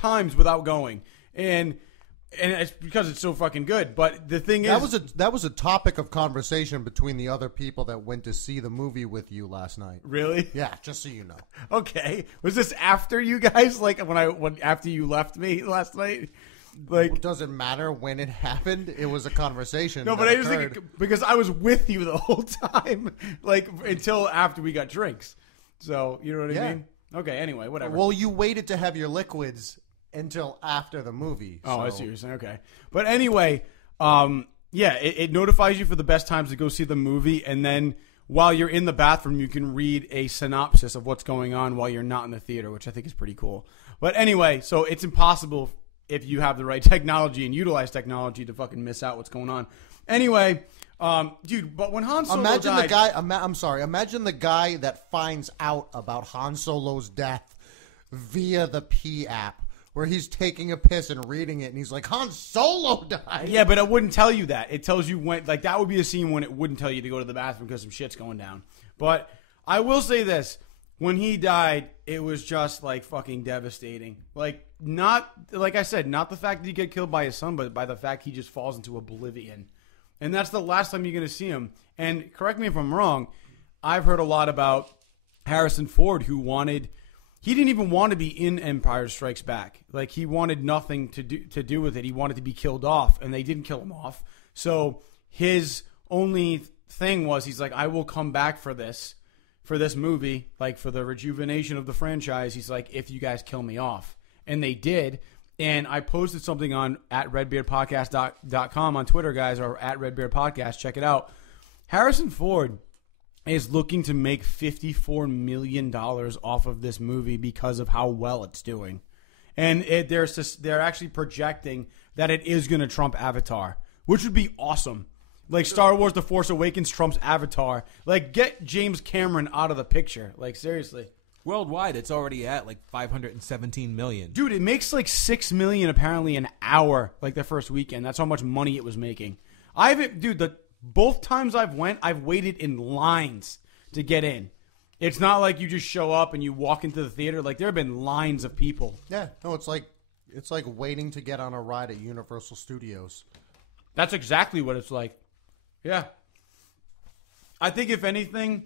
times without going, and it's because it's so fucking good. But the thing is, that was a topic of conversation between the other people that went to see the movie with you last night. Really? Yeah, just so you know. Okay, was this after you guys? Like when after you left me last night? Like, It doesn't matter when it happened. It was a conversation. no, but I was thinking because I was with you the whole time, like until after we got drinks. So you know what I mean? Okay. Anyway, whatever. Well, you waited to have your liquids until after the movie. Oh, so. I see what you're saying. Okay. But anyway, it notifies you for the best times to go see the movie. And then while you're in the bathroom, you can read a synopsis of what's going on while you're not in the theater, which I think is pretty cool. But anyway, so it's impossible if you have the right technology and utilize technology to fucking miss out what's going on. Anyway, dude, but when Han Solo died... Imagine the guy that finds out about Han Solo's death via the P app. Where he's taking a piss and reading it, and he's like, Han Solo died. Yeah, but it wouldn't tell you that. It tells you when, like, that would be a scene when it wouldn't tell you to go to the bathroom because some shit's going down. But I will say this. When he died, it was just, like, fucking devastating. Like, like I said, not the fact that he get killed by his son, but by the fact he just falls into oblivion. And that's the last time you're going to see him. And correct me if I'm wrong, I've heard a lot about Harrison Ford, who he didn't even want to be in Empire Strikes Back. Like, he wanted nothing to do with it. He wanted to be killed off, and they didn't kill him off. So his only thing was, he's like, I will come back for this movie, like for the rejuvenation of the franchise. He's like, if you guys kill me off. And they did. And I posted something on at redbeardpodcast.com on Twitter, guys, or at redbeardpodcast. Check it out. Harrison Ford is looking to make $54 million off of this movie because of how well it's doing. And they're actually projecting that it is going to trump Avatar, which would be awesome. Like, Star Wars The Force Awakens trumps Avatar. Like, get James Cameron out of the picture. Like, seriously. Worldwide, it's already at like 517 million. Dude, it makes like $6 million apparently an hour, like the first weekend. That's how much money it was making. Both times I've waited in lines to get in. It's not like you just show up and you walk into the theater. Like, there have been lines of people. Yeah, no, it's like waiting to get on a ride at Universal Studios. That's exactly what it's like. Yeah. I think if anything,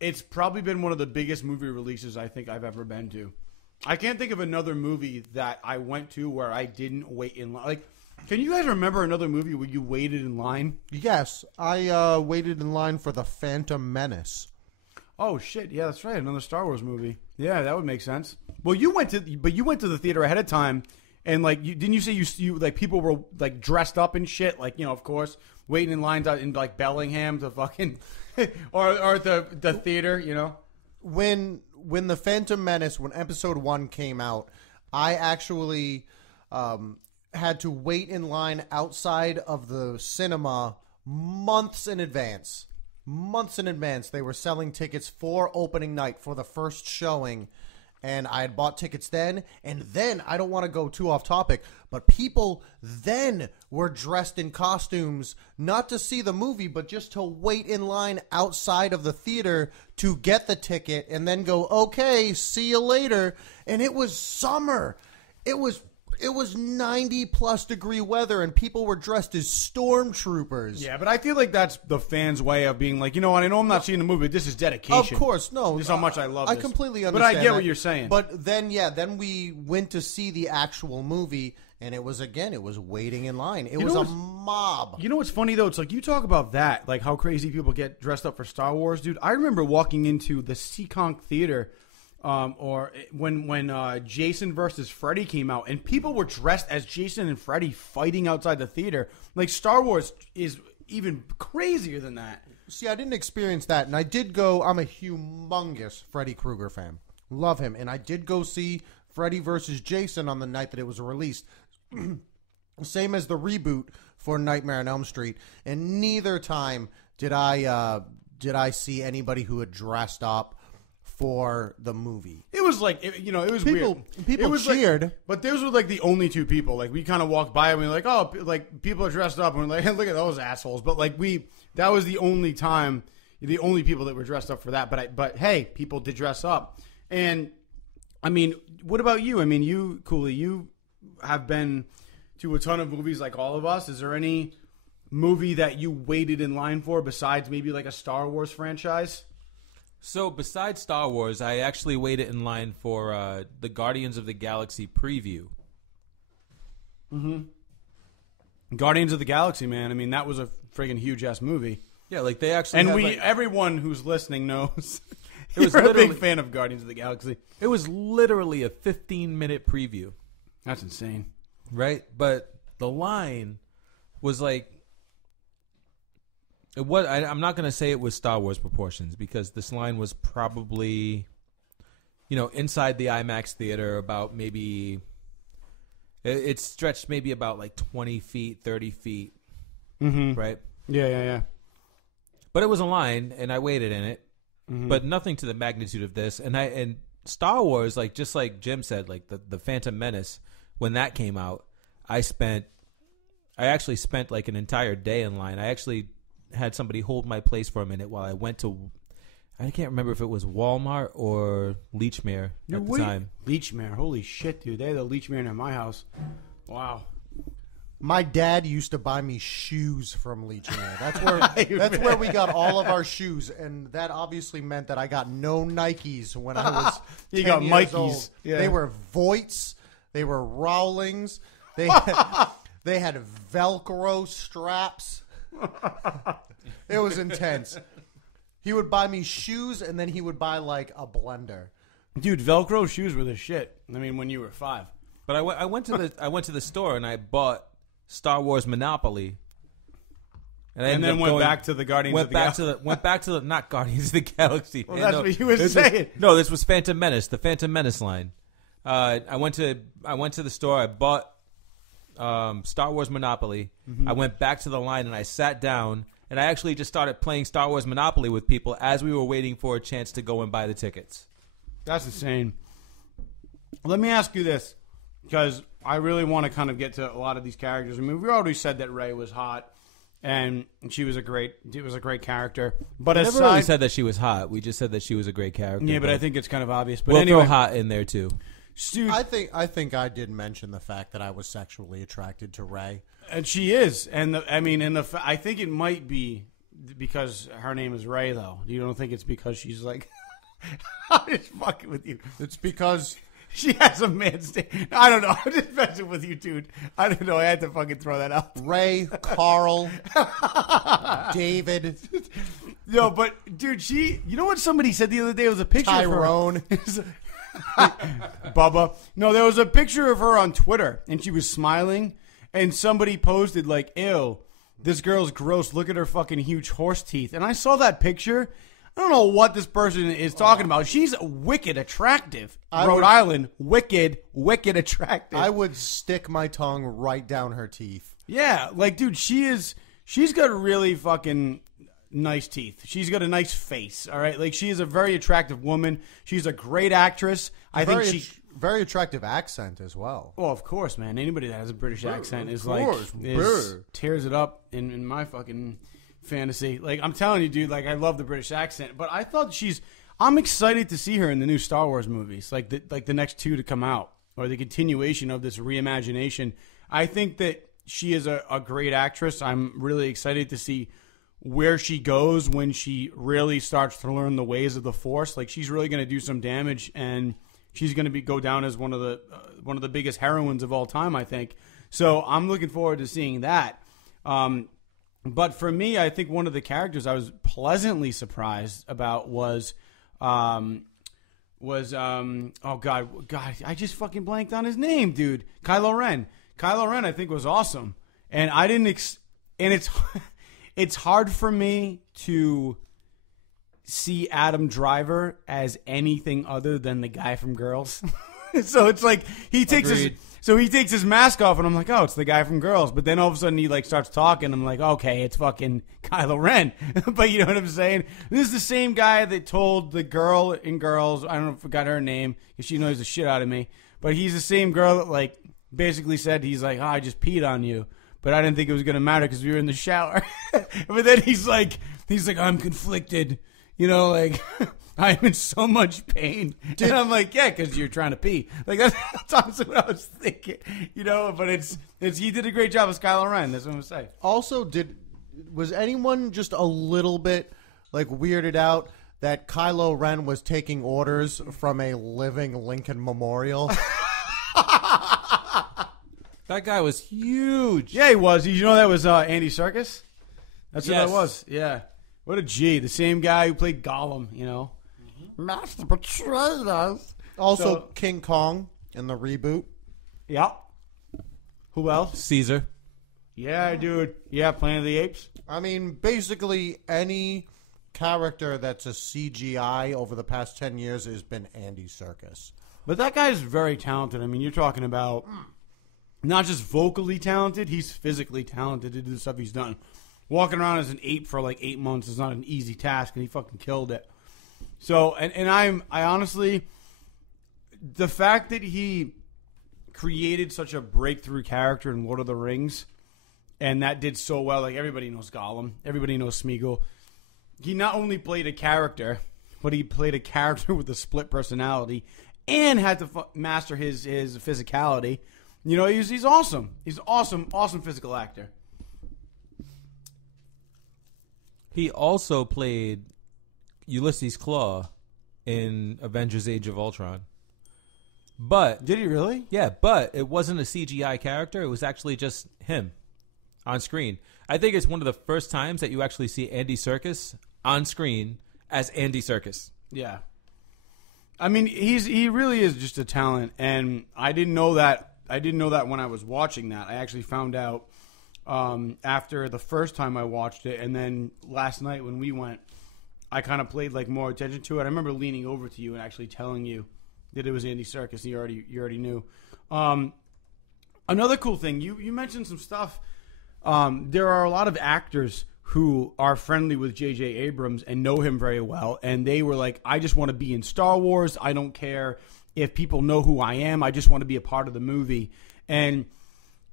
it's probably been one of the biggest movie releases I think I've ever been to. I can't think of another movie that I went to where I didn't wait in line. Like, can you guys remember another movie where you waited in line? Yes, I waited in line for The Phantom Menace. Oh shit! Yeah, that's right. Another Star Wars movie. Yeah, that would make sense. Well, you went to the theater ahead of time, and like, didn't you say you like people were like dressed up and shit? Like, you know, of course, waiting in lines out in like Bellingham to fucking or the theater. You know, when The Phantom Menace, when Episode 1 came out, I actually had to wait in line outside of the cinema months in advance. Months in advance. They were selling tickets for opening night for the first showing, and I had bought tickets then. And then, I don't want to go too off topic, but people then were dressed in costumes, not to see the movie, but just to wait in line outside of the theater to get the ticket and then go, okay, see you later. And it was summer. It was 90-plus degree weather, and people were dressed as stormtroopers. Yeah, but I feel like that's the fans' way of being like, you know what, I know I'm not seeing the movie, but this is dedication. Of course, no. This is how much I love this. I completely understand But I get that. what you're saying. But then, then we went to see the actual movie, and it was waiting in line. It was a mob. You know what's funny, though? It's like, you talk about that, like how crazy people get dressed up for Star Wars, dude. I remember walking into the Seekonk Theater or when Jason versus Freddy came out, and people were dressed as Jason and Freddy fighting outside the theater. Like, Star Wars is even crazier than that. See, I didn't experience that, and I did go. I'm a humongous Freddy Krueger fan. Love him, and I did go see Freddy versus Jason on the night that it was released. Same as the reboot for Nightmare on Elm Street, and neither time did I see anybody who had dressed up for the movie. It was like, it was weird. People cheered. But those were like the only two people. Like, we kind of walked by and we were like, oh, like, people are dressed up. And we're like, hey, look at those assholes. But like, that was the only time, the only people that were dressed up for that. But hey, people did dress up. And I mean, what about you? I mean, you, Cooley, you have been to a ton of movies like all of us. Is there any movie that you waited in line for besides maybe like a Star Wars franchise? So besides Star Wars, I actually waited in line for the Guardians of the Galaxy preview. Guardians of the Galaxy, man. I mean, that was a friggin' huge-ass movie. Yeah, like they actually And had, everyone who's listening knows It was you're a big literally- fan of Guardians of the Galaxy. it was literally a 15-minute preview, That's insane. right? But the line was like, it was. I'm not going to say it was Star Wars proportions because this line was probably, inside the IMAX theater about maybe. It stretched maybe about like 20 feet, 30 feet, right? Yeah. But it was a line, and I waited in it, but nothing to the magnitude of this. And Star Wars, like just like Jim said, like the Phantom Menace, when that came out, I actually spent like an entire day in line. I actually had somebody hold my place for a minute while I went to, I can't remember if it was Walmart or Lechmere at the time. Lechmere. Holy shit, dude. They had a Lechmere near my house. Wow. My dad used to buy me shoes from Lechmere. That's where we got all of our shoes, and that obviously meant that I got no Nikes when I was You 10 got years Mikeys. old. Yeah. They were Voits. They were Rowlings. They had Velcro straps. It was intense. He would buy me shoes, and then he would buy like a blender. Dude, Velcro shoes were the shit. I mean, when you were 5. But I went to the store and I bought Star Wars Monopoly, I And ended then up went going- back to the Guardians of the Galaxy. went back to the not Guardians of the Galaxy. Well, man, that's no. what you were This saying. no, this was Phantom Menace, the Phantom Menace line. I went to the store. I bought Star Wars Monopoly. Mm-hmm. I went back to the line and I sat down and I actually just started playing Star Wars Monopoly with people as we were waiting for a chance to go and buy the tickets. That's insane. Let me ask you this, because I really want to kind of get to a lot of these characters. I mean, we already said that Rey was hot, and it was a great character. But I never aside, really said that she was hot. We just said that she was a great character. yeah, but I think it's kind of obvious. But we'll anyway, throw hot in there too. dude, I think I did mention the fact that I was sexually attracted to Rey. and she is, and I think it might be because her name is Rey, though. You don't think it's because she's like, I'm just fucking with you. It's because She has a man stand. I don't know. I'm just messing with you, dude. I don't know. I had to fucking throw that out. Ray, Carl, David, No, but dude, you know what somebody said the other day? It was a picture Tyrone. of her. Bubba. No, there was a picture of her on Twitter, and she was smiling, and somebody posted like, "Ew, this girl's gross. Look at her fucking huge horse teeth." And I saw that picture. I don't know what this person is talking about. She's wicked attractive. Rhode Island, wicked attractive. I would stick my tongue right down her teeth. Yeah, like, dude, she's got really fucking nice teeth. She's got a nice face, all right? Like, she is a very attractive woman. She's a great actress. I think she... Very attractive accent as well. Well, of course, man. Anybody that has a British accent is course. tears it up in my fucking fantasy. Like, I'm telling you, dude, like, I love the British accent. But I thought I'm excited to see her in the new Star Wars movies, like the next 2 to come out, or the continuation of this reimagination. I think that she is a great actress. I'm really excited to see where she goes when she really starts to learn the ways of the Force. Like, she's really going to do some damage, and she's going to go down as one of the biggest heroines of all time, I think. So I'm looking forward to seeing that. But for me, I think one of the characters I was pleasantly surprised about was oh god, I just fucking blanked on his name, dude. Kylo Ren. Kylo Ren, I think, was awesome, and I didn't. And it's hard for me to see Adam Driver as anything other than the guy from Girls. So it's like he takes his mask off, and I'm like, oh, it's the guy from Girls. But then all of a sudden he like starts talking. I'm like, okay, it's fucking Kylo Ren. But you know what I'm saying? This is the same guy that told the girl in Girls. I don't know if I forgot her name because she knows the shit out of me. But he's the same girl that like basically said he's like, oh, I just peed on you. But I didn't think it was gonna matter because we were in the shower. But then he's like, I'm conflicted. You know, like, I'm in so much pain. And I'm like, yeah, because you're trying to pee. Like, that's honestly what I was thinking. But it's he did a great job with Kylo Ren. That's what I'm saying. Also, was anyone just a little bit like weirded out that Kylo Ren was taking orders from a living Lincoln Memorial? That guy was huge. Yeah, he was. That was Andy Serkis? That's who Yes. that was. Yeah. What a G. The same guy who played Gollum, Master betrayed us. Also, So- King Kong in the reboot. Yeah. Who else? Caesar. Yeah, dude. Yeah, Planet of the Apes. I mean, basically any character that's a CGI over the past 10 years has been Andy Serkis. But that guy's very talented. I mean, you're talking about not just vocally talented, he's physically talented to do the stuff he's done. Walking around as an ape for like 8 months is not an easy task, and he fucking killed it. So, and I honestly, the fact that he created such a breakthrough character in Lord of the Rings, and that did so well, like everybody knows Gollum, everybody knows Smeagol. He not only played a character, but he played a character with a split personality, and had to master his physicality. He's awesome. He's an awesome physical actor. He also played Ulysses Klaue in Avengers: Age of Ultron. But Did he really? yeah, but it wasn't a CGI character. It was actually just him on screen. I think it's one of the first times that you actually see Andy Serkis on screen as Andy Serkis. Yeah. I mean, he really is just a talent, and I didn't know that. I didn't know that when I was watching that. I actually found out after the first time I watched it, and then last night when we went, I kind of paid like more attention to it. I remember leaning over to you and actually telling you that it was Andy Serkis. You already knew. Another cool thing, you mentioned some stuff. There are a lot of actors who are friendly with J.J. Abrams and know him very well, and they were like, I just want to be in Star Wars. I don't care if people know who I am. I just want to be a part of the movie. And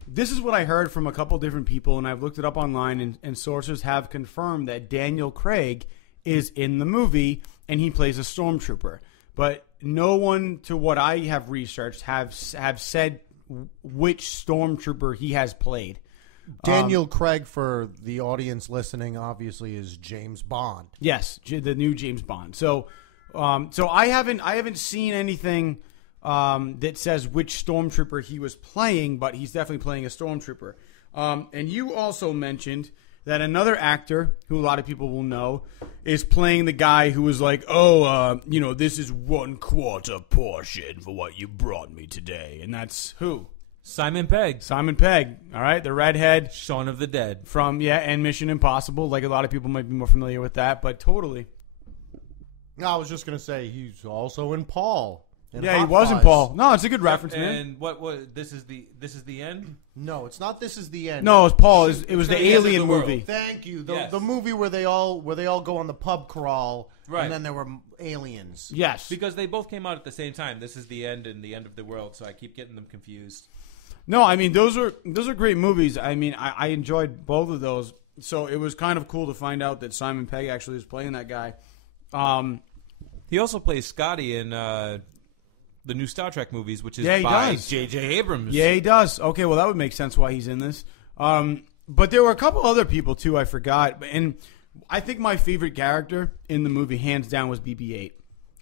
this is what I heard from a couple different people, and I've looked it up online, and sources have confirmed that Daniel Craig is in the movie, and he plays a stormtrooper. But no one, to what I have researched, have said which stormtrooper he has played. Daniel Craig, for the audience listening, obviously is James Bond. Yes, the new James Bond. So I haven't seen anything that says which stormtrooper he was playing, but he's definitely playing a stormtrooper. And you also mentioned that another actor who a lot of people will know is playing the guy who was like, this is 1/4 portion for what you brought me today. And that's who? Simon Pegg, Simon Pegg. All right, the redhead Shaun of the Dead. from, and Mission Impossible. Like, a lot of people might be more familiar with that, but totally. No, I was just going to say he's also in Paul. in Yeah, he Hot was in Fuzz. Paul. No, it's a good reference, man. And what this is the end? No, it's not. This is the end. No, it was Paul. It was the the end of Alien the world. movie. Thank you. The, Yes. the movie where they all go on the pub crawl, Right. and then there were aliens. Yes. Because they both came out at the same time. This is the end and the end of the world, so I keep getting them confused. No, I mean, those are great movies. I mean, I enjoyed both of those. So it was kind of cool to find out that Simon Pegg actually was playing that guy. He also plays Scotty in the new Star Trek movies, which is Yeah, he by does. J.J. Abrams. Yeah, he does. Okay, well, that would make sense why he's in this. But there were a couple other people, too, I forgot. And I think my favorite character in the movie, hands down, was BB-8.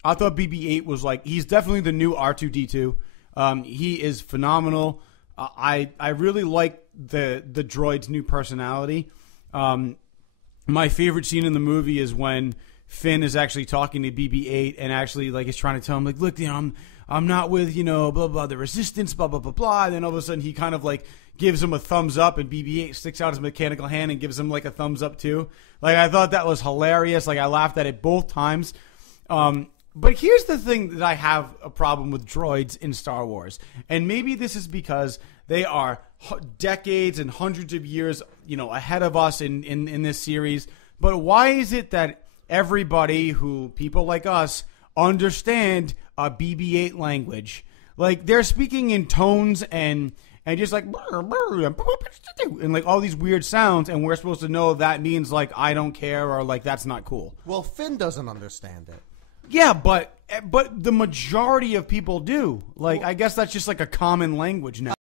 I thought BB-8 was like, he's definitely the new R2-D2. He is phenomenal. I really like the droid's new personality. My favorite scene in the movie is when Finn is actually talking to BB-8 and actually like is trying to tell him like, look, I'm not with blah blah the resistance, blah blah blah blah. And then all of a sudden he kind of like gives him a thumbs up, and BB-8 sticks out his mechanical hand and gives him like a thumbs up too. Like, I thought that was hilarious. Like, I laughed at it both times. But here's the thing that I have a problem with droids in Star Wars. And maybe this is because they are decades and hundreds of years, ahead of us in this series. But why is it that everybody people like us understand a BB-8 language? Like, they're speaking in tones and just like, and like all these weird sounds, and we're supposed to know that means like, I don't care, or like, that's not cool. Well, Finn doesn't understand it. Yeah, but the majority of people do. Like, I guess that's just like a common language now.